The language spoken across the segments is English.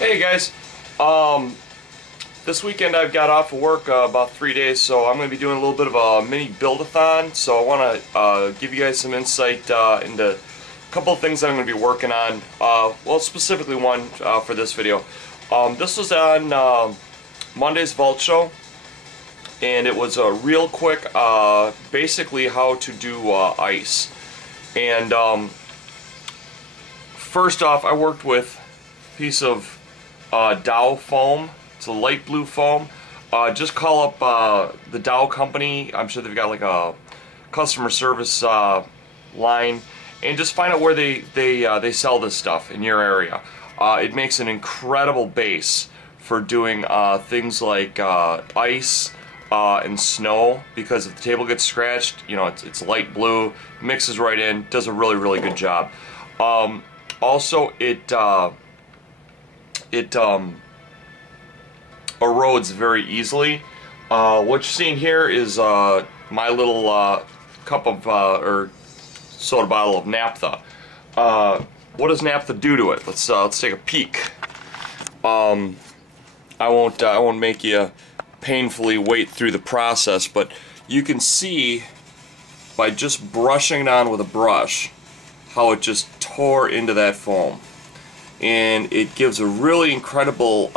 Hey guys, this weekend I've got off of work about 3 days, so I'm going to be doing a little bit of a mini build-a-thon. So I want to give you guys some insight into a couple of things that I'm going to be working on. Well, specifically one for this video. This was on Monday's Vault Show, and it was a real quick, basically how to do ice. And first off, I worked with a piece of Dow foam. It's a light blue foam. Just call up the Dow company. I'm sure they've got like a customer service line, and just find out where they sell this stuff in your area. It makes an incredible base for doing things like ice and snow, because if the table gets scratched, you know, it's light blue, mixes right in, does a really good job. Also, it erodes very easily. What you're seeing here is my little cup of or soda bottle of naphtha. What does naphtha do to it? Let's take a peek. I won't make you painfully wait through the process, but you can see by just brushing it on with a brush how it just tore into that foam. And it gives a really incredible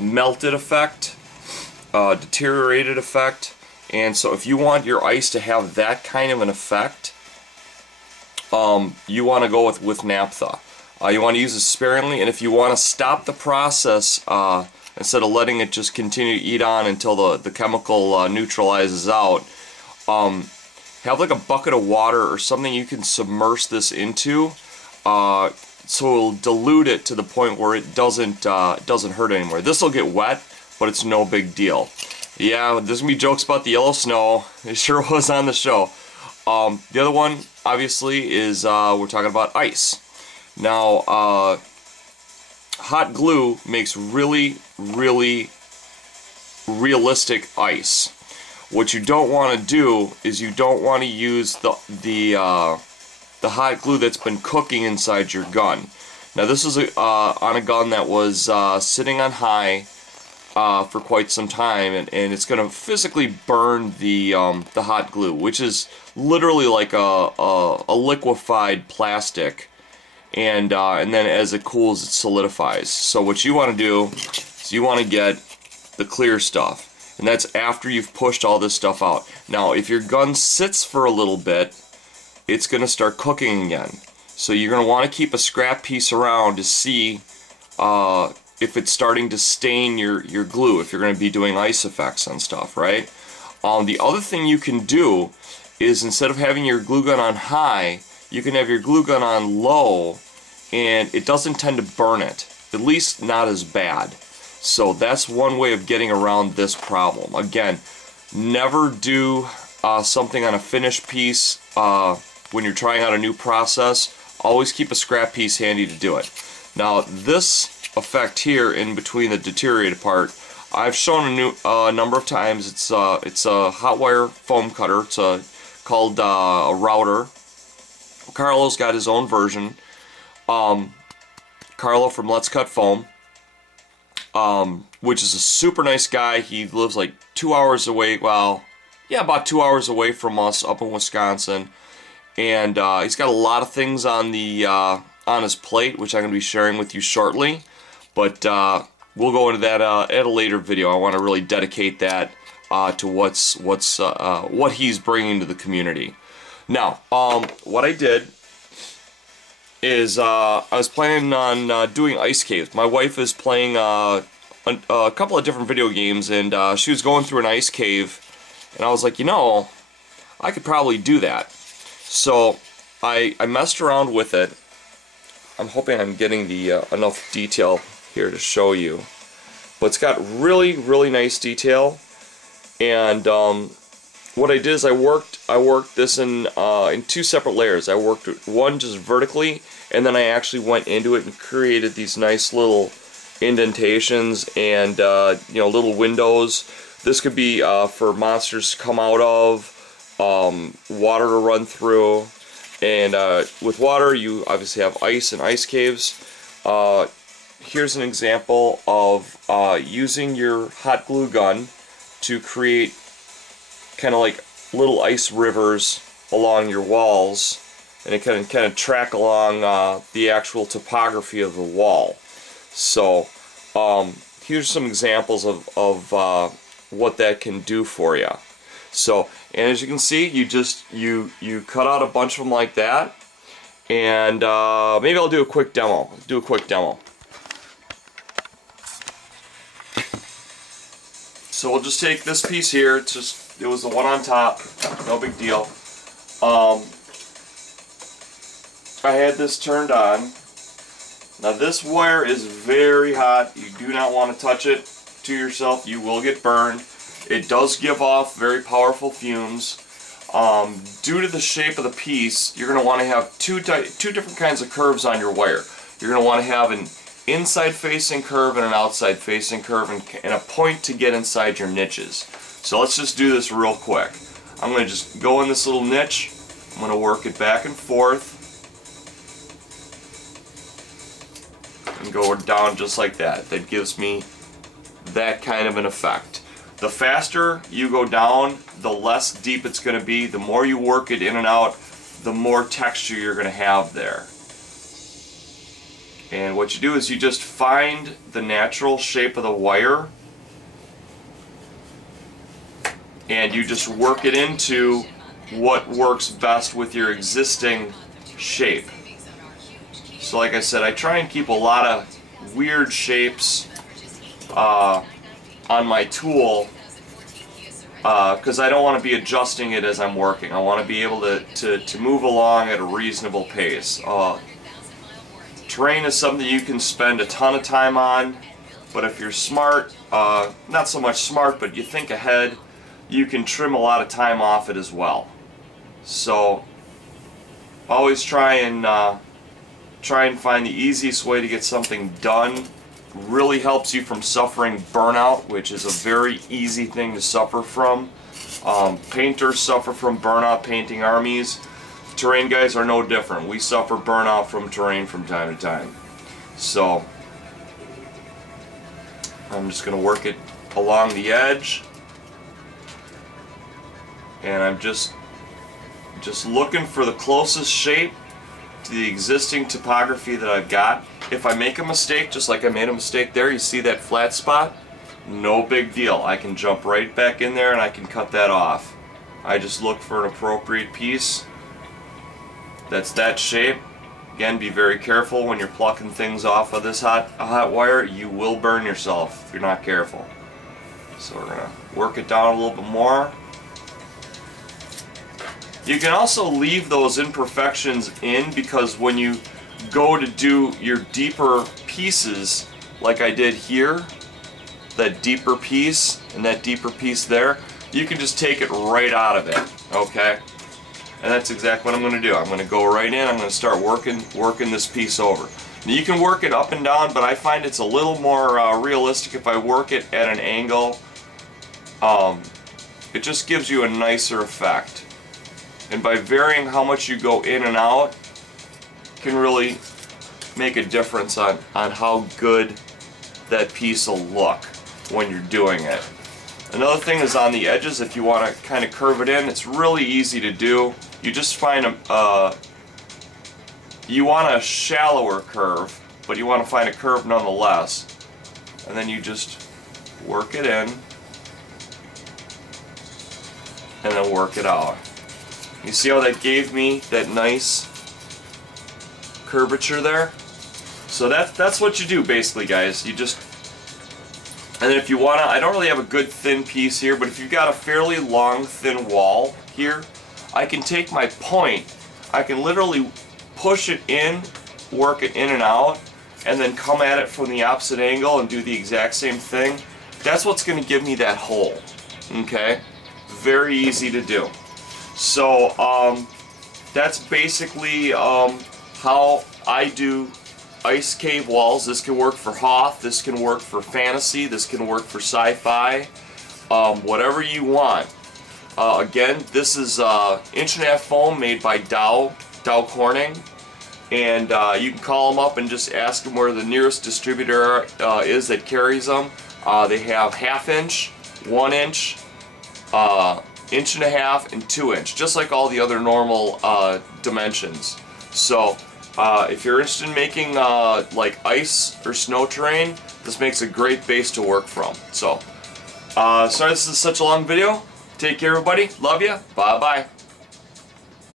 melted effect, deteriorated effect. And so if you want your ice to have that kind of an effect, you want to go with naphtha. You want to use it sparingly, and if you want to stop the process, instead of letting it just continue to eat on until the chemical neutralizes out, have like a bucket of water or something you can submerge this into, so it'll dilute it to the point where it doesn't hurt anymore. This will get wet, but it's no big deal. Yeah, there's gonna be jokes about the yellow snow. It sure was on the show. The other one, obviously, is we're talking about ice. Now, hot glue makes really realistic ice. What you don't want to do is you don't want to use the hot glue that's been cooking inside your gun. Now this is on a gun that was sitting on high for quite some time, and it's going to physically burn the hot glue, which is literally like a liquefied plastic, and then as it cools, it solidifies. So what you want to do is you want to get the clear stuff, and that's after you've pushed all this stuff out. Now if your gun sits for a little bit, it's going to start cooking again. So you're going to want to keep a scrap piece around to see if it's starting to stain your glue, if you're going to be doing ice effects on stuff, right? The other thing you can do is, instead of having your glue gun on high, you can have your glue gun on low, and it doesn't tend to burn it, at least not as bad. So that's one way of getting around this problem. Again, never do something on a finished piece when you're trying out a new process. Always keep a scrap piece handy to do it. Now this effect here in between the deteriorated part, I've shown a number of times. It's a hot wire foam cutter. It's called a router. Carlo's got his own version. Carlo from Let's Cut Foam, which is a super nice guy. He lives like 2 hours away. Well, yeah, about 2 hours away from us up in Wisconsin. And he's got a lot of things on his plate, which I'm going to be sharing with you shortly. But we'll go into that at a later video. I want to really dedicate that to what he's bringing to the community. Now, what I did is I was planning on doing ice caves. My wife is playing a couple of different video games, and she was going through an ice cave, and I was like, you know, I could probably do that. So I messed around with it. I'm hoping I'm getting the enough detail here to show you, but it's got really nice detail. And what I did is I worked this in two separate layers. I worked one just vertically, and then I actually went into it and created these nice little indentations and you know, little windows. This could be for monsters to come out of, water to run through, and with water you obviously have ice and ice caves. here's an example of using your hot glue gun to create kind of like little ice rivers along your walls, and it can kind of track along the actual topography of the wall. So here's some examples of what that can do for you. So, and as you can see, you cut out a bunch of them like that, and maybe I'll do a quick demo. So we'll just take this piece here. It was the one on top, no big deal. I had this turned on. Now this wire is very hot. You do not want to touch it to yourself. You will get burned. It does give off very powerful fumes. Due to the shape of the piece, you're going to want to have two different kinds of curves on your wire. You're going to want to have an inside facing curve and an outside facing curve, and a point to get inside your niches. So let's just do this real quick. I'm going to just go in this little niche. I'm going to work it back and forth and go down just like that. That gives me that kind of an effect. The faster you go down, the less deep it's going to be. The more you work it in and out, the more texture you're going to have there. And what you do is you just find the natural shape of the wire, and you just work it into what works best with your existing shape. So like I said, I try and keep a lot of weird shapes on my tool because I don't want to be adjusting it as I'm working. I want to be able to move along at a reasonable pace. Terrain is something you can spend a ton of time on, but if you're smart, not so much smart, but you think ahead, you can trim a lot of time off it as well. So always try and find the easiest way to get something done. Really helps you from suffering burnout, which is a very easy thing to suffer from. Painters suffer from burnout painting armies. Terrain guys are no different. We suffer burnout from terrain from time to time. So I'm just going to work it along the edge, and I'm just looking for the closest shape to the existing topography that I've got. If I make a mistake, just like I made a mistake there, you see that flat spot? No big deal. I can jump right back in there and I can cut that off. I just look for an appropriate piece that's that shape. Again, be very careful when you're plucking things off of this hot wire. You will burn yourself if you're not careful. So we're going to work it down a little bit more. You can also leave those imperfections in, because when you go to do your deeper pieces, like I did here, that deeper piece and that deeper piece there, you can just take it right out of it, okay? And that's exactly what I'm going to do. I'm going to go right in, I'm going to start working this piece over. Now you can work it up and down, but I find it's a little more realistic if I work it at an angle. It just gives you a nicer effect. And by varying how much you go in and out can really make a difference on how good that piece will look when you're doing it. Another thing is on the edges, if you want to kind of curve it in, it's really easy to do. You just find you want a shallower curve, but you want to find a curve nonetheless. And then you just work it in and then work it out. You see how that gave me that nice curvature there? So that's what you do basically, guys. You just, and then if you wanna, I don't really have a good thin piece here, but if you've got a fairly long thin wall here, I can take my point, I can literally push it in, work it in and out, and then come at it from the opposite angle and do the exact same thing. That's what's going to give me that hole. Okay? Very easy to do. So that's basically how I do ice cave walls. This can work for Hoth, this can work for fantasy, this can work for sci-fi, whatever you want. Again, this is 1.5 inch foam made by Dow Corning. and you can call them up and just ask them where the nearest distributor is that carries them. They have 1/2 inch, 1 inch, 1.5 inch, and 2 inch, just like all the other normal dimensions. So if you're interested in making like ice or snow terrain, this makes a great base to work from. So sorry this is such a long video. Take care everybody, love ya, bye bye.